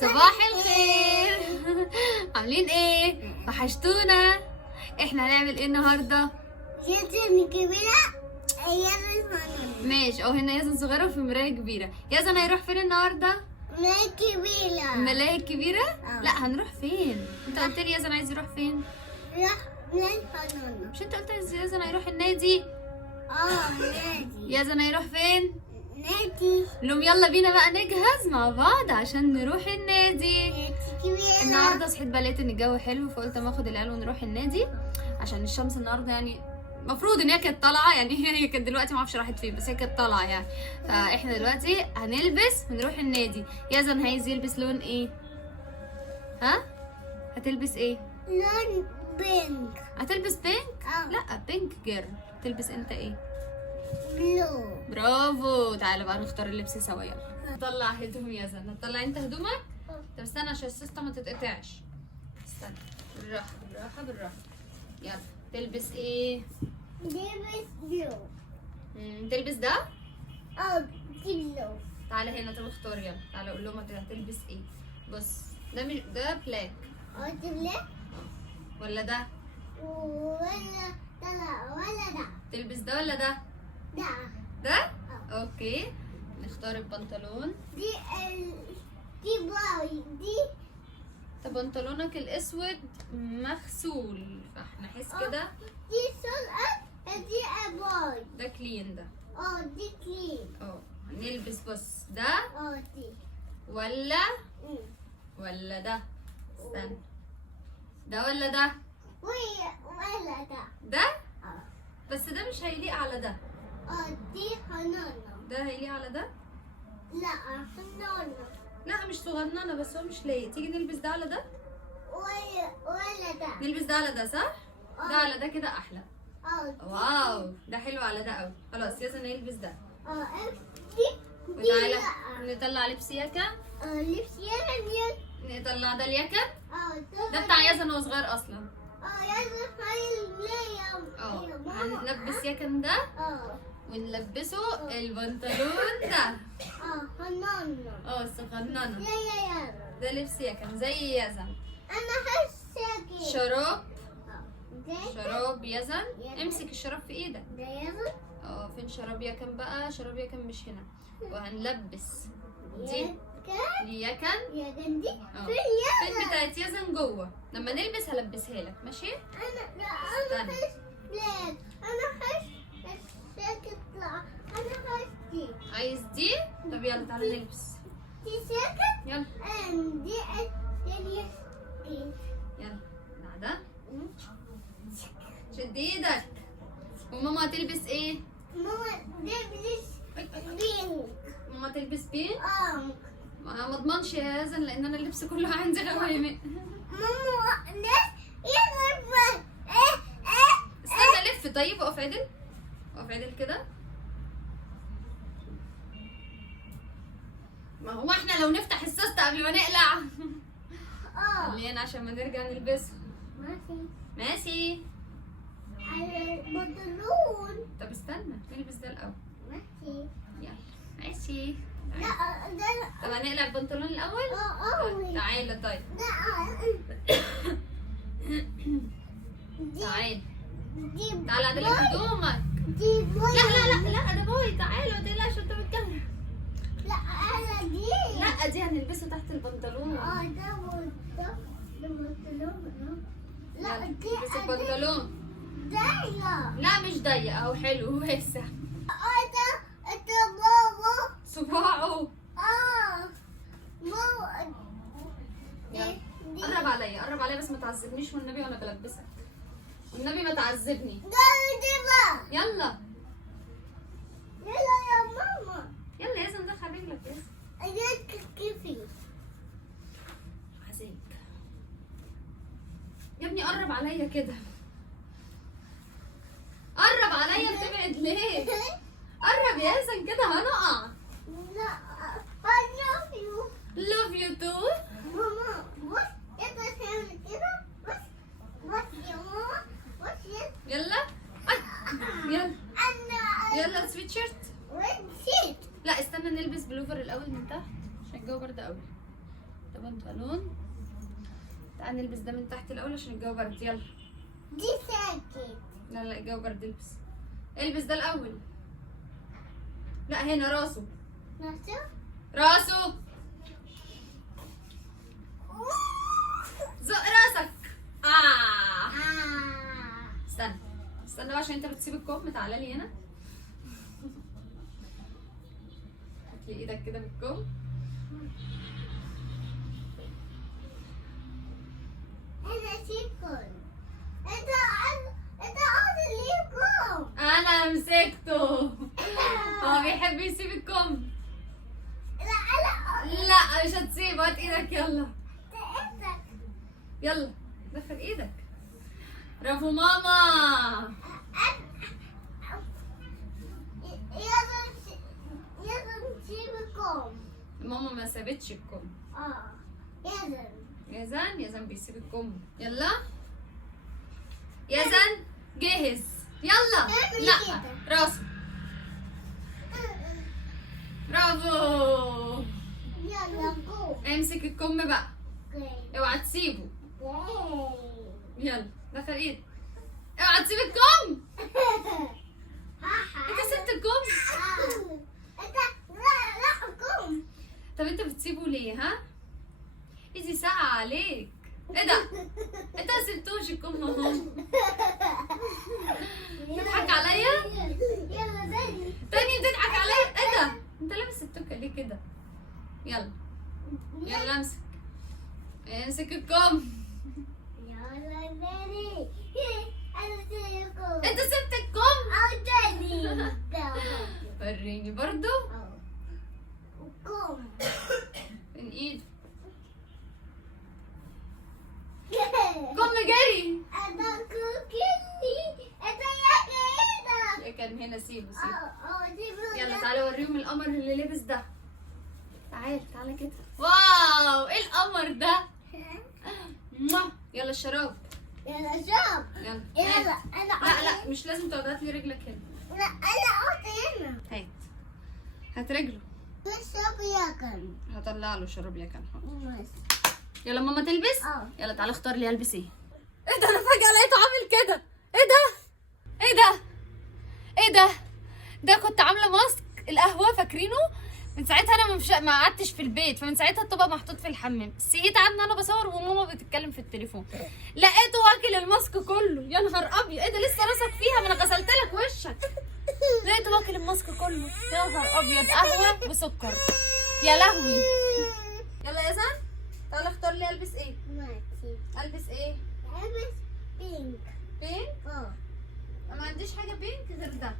صباح الخير. عاملين ايه؟ وحشتونا. احنا هنعمل ايه النهارده؟ يزن كبيرة. يزن صغيرة. ماشي، هنا يزن صغيره وفي مرايه كبيره. يزن هيروح فين النهارده؟ ملاية كبيرة. الملايه الكبيره؟ لا، هنروح فين؟ انت قلت لي يزن عايز يروح فين؟ راح نادي فنانة. مش انت قلت لي يزن هيروح النادي؟ نادي. يزن هيروح فين؟ نادي. لهم يلا بينا بقى نجهز مع بعض عشان نروح النادي. نادي كبيرة. النهارده صحيت بقى لقيت ان الجو حلو، فقلت اما اخد العيال ونروح النادي عشان الشمس النهارده يعني المفروض ان هي كانت طالعه، يعني هي كانت دلوقتي ما اعرفش راحت فين، بس هي كانت طالعه يعني. فاحنا دلوقتي هنلبس ونروح النادي. يزن عايز يلبس لون ايه؟ ها؟ هتلبس ايه؟ لون بينك. هتلبس بينك؟ اه. لا، بينك جيرل. تلبس انت ايه؟ بلو. برافو. تعالى بقى نختار اللبس سوا. يلا طلع هدوم يزن. هتطلع انت هدومك؟ طب استنى عشان السوسته ما تتقطعش. استنى، بالراحه بالراحه بالراحه. يلا تلبس ايه؟ لبس بلو. تلبس ده؟ دي بلو. تعالى هنا. طب اختار. يلا تعالى اقول لهم هتلبس ايه. بص، ده مش ده بلاك دي بلاك. ولا ده؟ ولا ده ولا ده. تلبس ده ولا ده؟ ده. ده؟ اوكي، نختار البنطلون. دي باي. دي طب بنطلونك الاسود مغسول، فنحس كده دي سلقة. دي باي. ده كلين. ده دي كلين. هنلبس. بص، ده دي. ولا ده؟ استنى، ده ولا ده؟ ولا ده. ده؟ بس ده مش هيليق على ده. دي حنانة. ده هيليق على ده؟ لا حنانة. لا مش صغننه، بس هو مش لايق. تيجي نلبس ده على ده؟ ولا ده. نلبس ده على ده، صح؟ ده على ده كده احلى. واو، ده حلو على ده قوي. خلاص يزن نلبس ده. دي. وتعالى نطلع لبس يكن. لبس يلا. نطلع ده اليكن. ده ده بتاع يزن وهو صغير اصلا. يلا هاي الملاية. هنلبس يكن ده ونلبسه البنطلون ده. حنانة. الصغننه. يلا. ده لبس يكن زي يزن. أنا هساكي. شراب. ده. شراب يزن. امسك الشراب في ايدك. ده يلا. فين شراب يكن بقى؟ شراب يكن مش هنا. وهنلبس دي يكن. يا جندي. فين بتاعت يزن جوه. لما نلبس هلبسها لك، ماشي؟ أنا استنى. بلاك. أنا اطلع. أنا دي. عايز دي؟ طب يلا تعالى نلبس. دي ساكت. يلا دي دي. يلا. ده شد ايدك. وماما هتلبس ايه؟ ماما لبس بينك. ماما تلبس بينك؟ ما اضمنش يا يزن لان انا اللبس كله عندي غوامق. ماما ناس يضرب. استنى الف. طيب اقف عدل. اقف عدل كده. ما هو احنا لو نفتح السوسته قبل ما نقلع. خلينا عشان ما نرجع نلبسه. ماشي. على البنطلون. طب استنى نلبس ده الاول. ماشي. يلا ماشي. لا ده. طب هنقلع البنطلون الاول. تعالى. طيب تعالى. دي تعالى عدل هدومك. دي بوي. لا ده باي. تعالى ما تقلقش قدام الكاميرا. لا انا دي. لا دي هنلبسه تحت البنطلون. ده بنطلون. لا يلا، دي البس البنطلون. ضيق. لا مش ضيق اهو، حلو واسع. ده بابا. صباعه. ماما. يلا قرب عليا قرب عليا، بس ما تعذبنيش والنبي وانا بلبسك. والنبي ما تعذبني. دي بقى. يلا يلا يا ماما. يلا يا زلمه دخل رجلك يا زلمه. ايدك كيفي. عزيك يا ابني. قرب عليا كده. قرب عليا. بتبعد ليه؟ قرب يا زلمه كده هنقع. لا I love you. love you too. ماما بص انت تعمل كده. بص يا ماما. بص يلا يلا انا. يلا سويت شيرت. ونسيت. لا استنى نلبس بلوفر الاول من تحت عشان الجو برد قوي. ده بنطلون. تعالى نلبس ده من تحت الاول عشان الجو برد. يلا. دي ساكت. لا لا الجو برد. البس ده الاول. لا هنا راسه. راسه. زق راسك. استنى بقى عشان انت بتسيب الكم. تعالى لي هنا. هات لي ايدك كده بالكم. انا سيكون. انت عاوز ليكم. انا مسكته. هو بيحب يسيب الكم. لا مش هتسيب. هات ايدك. يلا يلا دخل ايدك. برافو ماما. يلا نسيبكم. ماما ما سابتش الكم. يلا. يزن بيسيب الكم. يلا يزن جاهز. يلا. لا راسه. برافو. يلا قوم. امسك الكم بقى. اوعى تسيبه. يلا دخل ايدك. اوعى تسيب الكم. انت سبت الكم. لا قوم. طب انت بتسيبه ليه؟ ها ايدي ساقعة عليك. ايه ده؟ انت ما سبتوش الكم اهو. تضحك عليا؟ يلا تاني بتضحك عليا. ايه ده؟ انت لابس التوكة ليه كده؟ يلا يلا امسك الكم. يلا داني. انا سيبكم. انت سبت الكم. او تاني. وريني برضو. قوم. من ايده. كم جري. انا كوكيني. انت يا كده. كان هنا. سيبه. سيبه. يلا تعالى وريهم القمر اللي لابس ده. تعالى كده. واو ايه القمر ده. يلا الشراب. يلا شوف. يلا انا لا مش لازم تقعد لي رجلك هنا. لا انا قلت هنا. هات رجله. بشرب ياكل. هطلع له شراب يا كان. بس. يلا ماما تلبس. يلا تعالى اختار لي البس ايه. ايه ده؟ انا فجأة لقيته عامل كده. ايه ده؟ ايه ده؟ ايه ده؟ ده كنت عامله ماسك القهوه فاكرينه؟ من ساعتها انا ما قعدتش في البيت، فمن ساعتها الطبق محطوط في الحمام. بس جيت قعدنا انا بصور وماما بتتكلم في التليفون، لقيته واكل الماسك كله. يا نهار ابيض. ايه ده لسه راسك فيها؟ ما انا غسلت لك وشك. لقيته واكل الماسك كله. يا نهار ابيض. قهوه بسكر. يا لهوي. يلا يا زن تعالى اختار لي البس ايه. ماشي. البس ايه؟ البس بينك. بينك. ما عنديش حاجه بينك غير ده.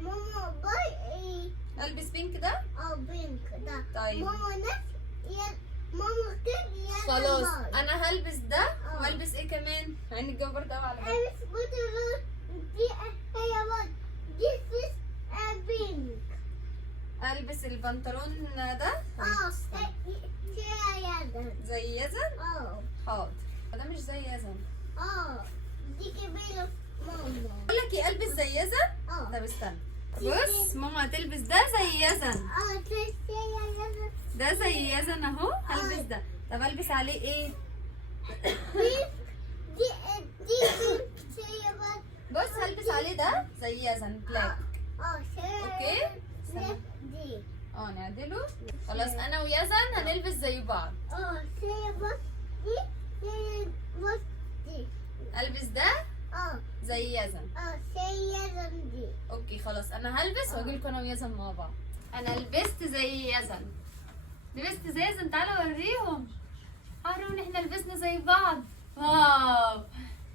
ماما باي ايه؟ البس بينك ده. بينك ده. طيب ماما ماما كده. خلاص انا هلبس ده. والبس ايه كمان؟ عندي الجو برد قوي على فكره. البس بنطلون. دي هي برضه. دي فيس بينك. البس البنطلون ده. زي يزن. حاضر. ده مش زي يزن. دي كبيرة ماما. بقول لك ايه، البس زي يزن. طب استنى بص ماما هتلبس ده زي يزن. ده زي يزن اهو. هلبس ده. طب البس عليه ايه؟ دي بص هلبس عليه ده زي يزن بلاك. اوكي دي. نعدله. خلاص انا ويزن هنلبس زي بعض. دي. البس ده زي يزن. دي. اوكي خلاص انا هلبس واجيلكوا انا ويزن مع بعض. انا لبست زي يزن. لبست زي يزن. تعالى اوريهم. هارون احنا لبسنا زي بعض. واو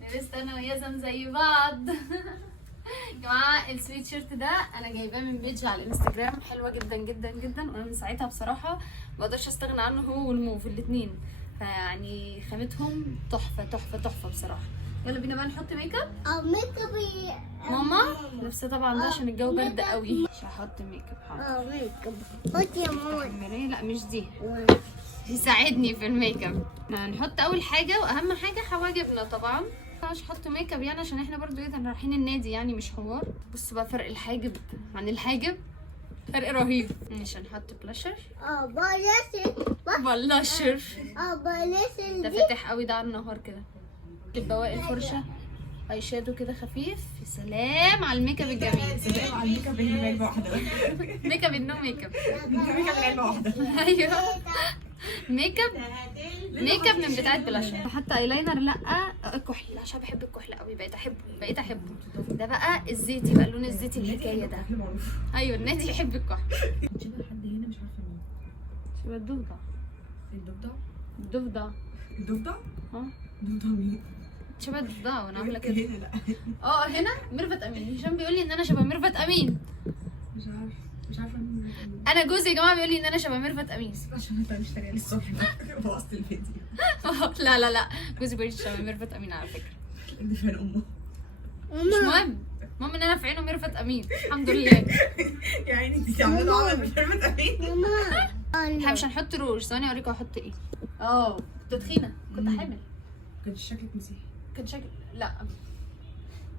لبست انا ويزن زي بعض. يا جماعه السويت شيرت ده انا جايباه من بيج على الانستجرام. حلوه جدا جدا جدا، وانا من ساعتها بصراحه ما اقدرش استغنى عنه هو والموف الاثنين. فيعني خامتهم تحفه تحفه تحفه بصراحه. يلا بينا بقى نحط ميك اب. ميك اب ماما لابسه طبعا ده عشان الجو برد قوي. مش هحط ميك اب. حاضر. ميك اب. حطي يا ماما. المرايه لا مش دي. يساعدني في الميك اب. هنحط اول حاجه واهم حاجه حواجبنا طبعا. مش هحط ميك اب يعني عشان احنا برضو ايه رايحين النادي يعني مش حوار. بصوا بقى فرق الحاجب عن الحاجب. فرق رهيب. مش هنحط بلاشر. بلاشر. بلاشر بلاشر ده دي. فاتح قوي ده على النهار كده. بواقي الفرشه اي شادو كده خفيف. يا سلام على الميك اب الجميل. سلام على الميك اب اللي بعلبه واحده. ميك اب النو ميك اب. الميك اب بعلبه واحده. ايوه ميك اب. ميك اب من بتاعت بلاشر. حتى ايلاينر لا الكحل عشان بحب الكحل قوي. بقيت احبه. ده بقى الزيتي بقى اللون الزيتي الحكايه ده. ايوه النادي يحب الكحل. شبه حد هنا مش عارفه مين. شبه الضفدع. الضفدع. الضفدع. الضفدع؟ اه الضفدع مين؟ شبه الضفدع وانا عامله كده. هنا لا. هنا ميرفت امين. هشام بيقول لي ان انا شبه ميرفت امين. مش عارفه مين. انا جوزي يا جماعه بيقول لي ان انا شبه ميرفت امين. عشان انت مش تاني الصبح بوظت الفيديو. لا جوزي بيقول لي شبه ميرفت امين على فكره. اللي فين امه. مش مهم. المهم ان انا في عينه ميرفت امين الحمد لله. يا عيني انت تعملوا عمل مش عارفه امين. احنا مش هنحط روج. ثواني اوريكم هحط ايه. كنت تخينه. كنت حامل. كان شكلك مسيحي. كان شكل. لا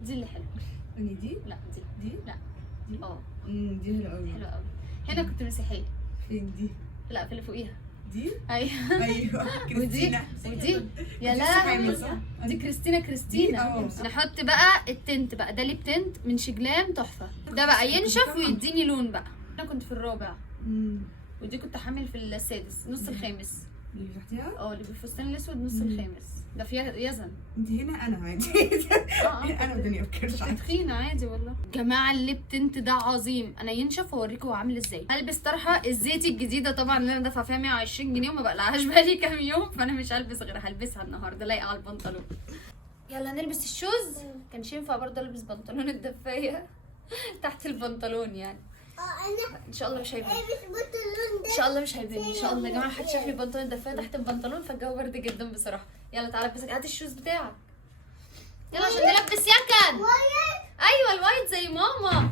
دي اللي حلوه. اني دي؟ لا دي؟ لا دي حلوه قوي. حلوه قوي. هنا كنت مسيحيه. فين دي؟ لا في اللي فوقيها. دي؟ ايوه ايوه ودي كريستينا. يا دي لا حامل صح؟ دي كريستينا. نحط بقى التنت بقى. ده ليب تنت من شجلام تحفه. ده بقى ينشف ويديني لون بقى. انا كنت في الرابع ودي كنت حامل في السادس نص الخامس. اللي تحتيها؟ اللي بالفستان الاسود نص الخامس. ده في يزن. انت هنا انا عادي. انا والدنيا بكرش عادي. تخينه عادي والله. جماعه الليب تنت ده عظيم. انا ينشف واوريكم هو عامل ازاي. هلبس طرحه الزيتي الجديده طبعا اللي انا دافعه فيها 120 جنيه وما بقلعهاش بقالي كام يوم. فانا مش هلبس غيرها. هلبسها النهارده لايقه على البنطلون. يلا نلبس الشوز. كانش ينفع برضه البس بنطلون الدفايه تحت البنطلون يعني. ان شاء الله مش هيبان. ان شاء الله مش هيبان. ان شاء الله يا جماعه. حد شاف لي بنطلون الدفايه تحت البنطلون فالجو برد جدا بصراحه. يلا تعالى البسك. هات الشوز بتاعك يلا عشان نلبس يكن. ايوه الوايت زي ماما.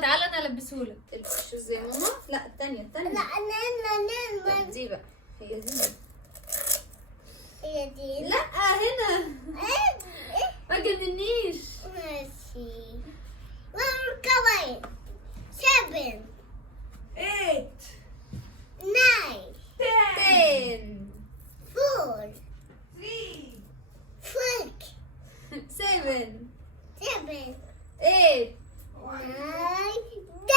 تعالى انا البسهولك. تلبس الشوز زي ماما. لا الثانيه لا انا دي بقى. هي دي. لا لا هنا ما تجننيش. ماشي. كمان 7 8 9 10 4 3 7 7 8 9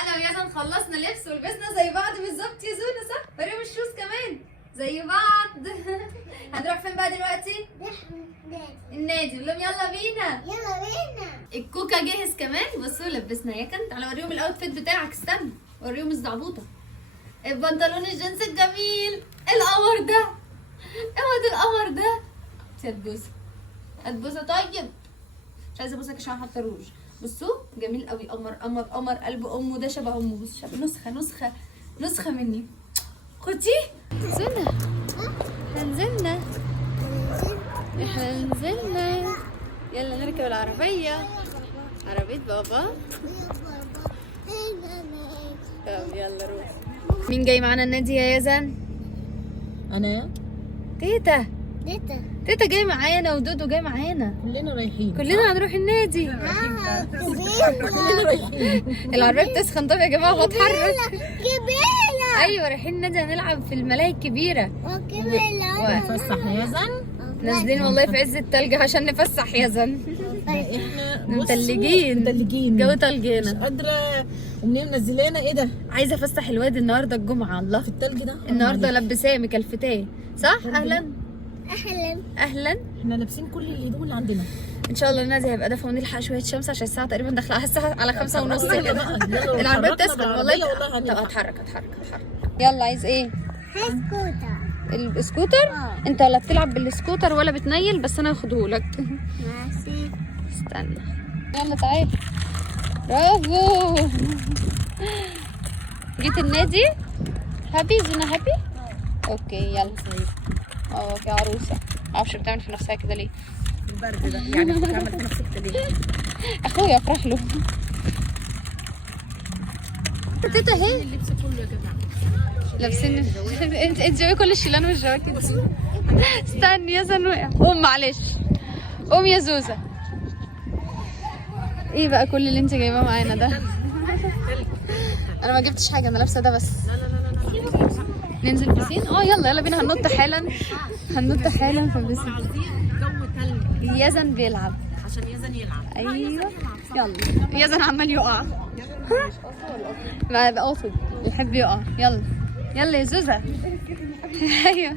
انا ويزن خلصنا لبس ولبسنا زي بعض بالظبط يا زونا صح؟ وريهم الشوز كمان زي بعض. هنروح فين بقى دلوقتي؟ النادي. نقول لهم يلا بينا. الكوكا جاهز كمان. بصوا لبسنا يكن. تعالى اوريهم الاوتفيت بتاعك. استنى اوريهم الزعبوطه. البنطلون الجينز الجميل. القمر ده. ده القمر ده. هتبوسه طيب. مش عايزه ابوسك عشان حاطه روج. بصوا جميل قوي. قمر قلب امه. ده شبه امه. بص نسخه مني. خدي نزلنا. احنا نزلنا. يلا نركب العربيه. عربيه بابا. طب يلا روح. مين جاي معانا النادي يا يزن؟ انا تيتا جاي معانا ودودو جاي معانا. كلنا هنروح النادي. كلنا رايحين. العربيه بتسخن. طب يا جماعه بتحرك. كبيرة. ايوه رايحين النادي. هنلعب في الملاهي الكبيره. فسح يا زن. نازلين والله في عز التلج عشان نفسح يزن. احنا متلجين. جو تلجينا. مش قادره. ومنين منزلانا ايه ده؟ عايزه افسح الواد النهارده الجمعه. الله في التلج ده النهارده لبساه مكلفتاه صح. اهلا. احنا لابسين كل الهدوم اللي عندنا. ان شاء الله النادي هيبقى دافى ونلحق شويه شمس عشان الساعه تقريبا داخله الساعه على 5:30 كده. العربيه بتسخن والله. طب هتحرك. يلا عايز ايه؟ السكوتر. انت ولا بتلعب بالسكوتر ولا بتنيل بس انا هاخدهولك. ماشي. استنى. يلا تعالى. برافو. جيت النادي. هابي زينة هابي. اوكي يلا. في عروسه. معرفش بتعمل في نفسها كده ليه. البرد ده يعني بتعمل في نفسك كده ليه؟ اخويا افرح له. تيتا اهي. اللبس كله يا جماعه لابسين. انت جايبه كل الشيلان والجواكت دي. استني يا زن وقع. قوم معلش. قوم يا زوزة. ايه بقى كل اللي انت جايباه معانا ده؟ انا ما جبتش حاجه، انا لابسه ده بس. ننزل بسين؟ يلا يلا بينا، هننط حالا. هننط حالا في البسين. عايزين جو تلج يزن بيلعب عشان يزن يلعب. ايوه يلا. يزن عمال يقع. ما قاصد يحب يقع. يلا يلا يا زوزة. ايوه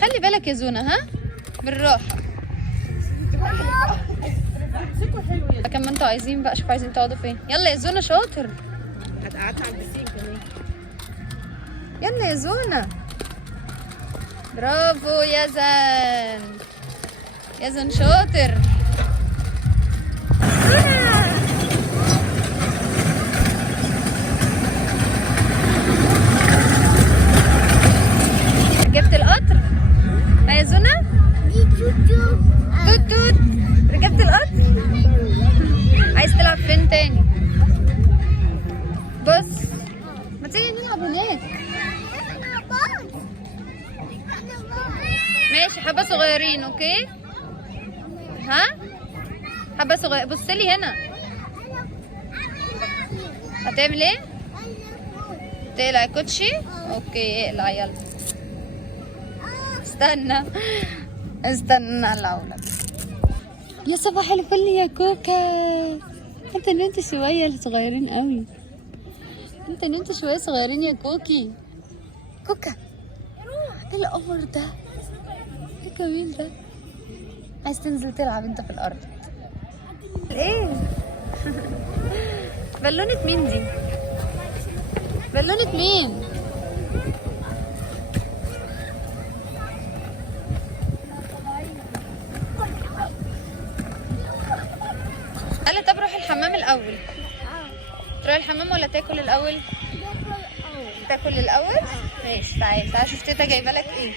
خلي بالك يا زونا، ها بالراحه. كم ما انتوا عايزين بقى، شوفوا عايزين تقعدوا فين. يلا يا زونا شاطر. هتقعدت على البسين كمان. يلا يا زونا برافو يا زن. يا زن شاطر. زونا ركبت القطر. يا زونا توت توت ركبت القطر. عايز تلعب فين تاني؟ بص ما تيجي نلعب هناك. ماشي حبة صغيرين. اوكي ها حبة صغيرة. بص لي هنا. هتعمل ايه؟ تقلع الكوتشي. اوكي اقلع يلا. استنى اقلعهولك. يا صباح الفل يا كوكا. انت نمت شوية صغيرين قوي. انت نمت شوية صغيرين يا كوكي. كوكا ايه القمر ده؟ ايه جميل ده. عايز تنزل تلعب انت في الارض. ايه بالونة مين دي؟ بالونة مين؟ قال طب روح الحمام الاول. تروح الحمام ولا تاكل الاول؟ تاكل الاول؟ ماشي تعالى تعالى شوف تيتا جايبه لك ايه.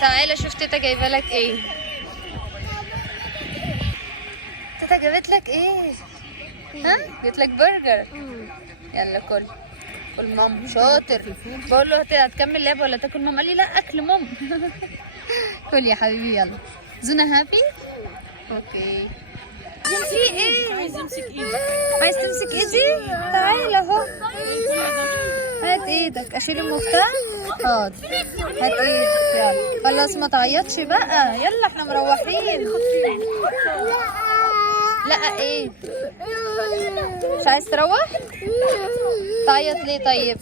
تعالى شوف تيتا جايبه لك ايه. تيتا جابت لك ايه؟ ها جبت لك برجر. يلا كل مام شاطر. بقول له هتكمل لعب ولا تاكل مام؟ قال لي لا اكل مام. كل يا حبيبي يلا. زونا هابي. اوكي في ايه؟ عايز يمسك ايدك. عايز تمسك ايدي؟ تعالى اهو. هات ايدك. اشيل المفتاح. حاضر هات ايدك يلا. خلاص ما تعيطش بقى. يلا احنا مروحين. لا ايه؟ مش عايز تروح؟ تعيط ليه طيب؟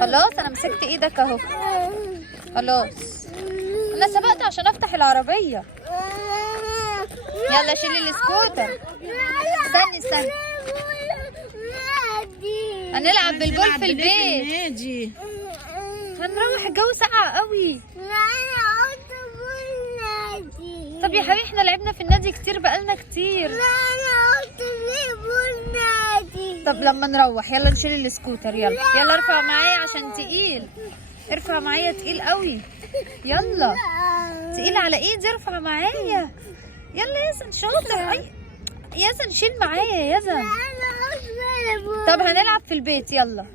خلاص انا مسكت ايدك اهو. خلاص انا سبقت عشان افتح العربية. يلا شيلي السكوتر. استني هنلعب بالبول في البيت. النادي. هنروح الجو ساقع قوي. طب يا حبيبي احنا لعبنا في النادي كتير بقالنا كتير. طب لما نروح يلا نشيل السكوتر. يلا ارفع معايا عشان تقيل. ارفع معايا تقيل قوي. يلا تقيل على ايدي. ارفع معايا يلا يا يزن شاطر. اي يزن شيل معايا يا يزن. طب هنلعب في البيت يلا.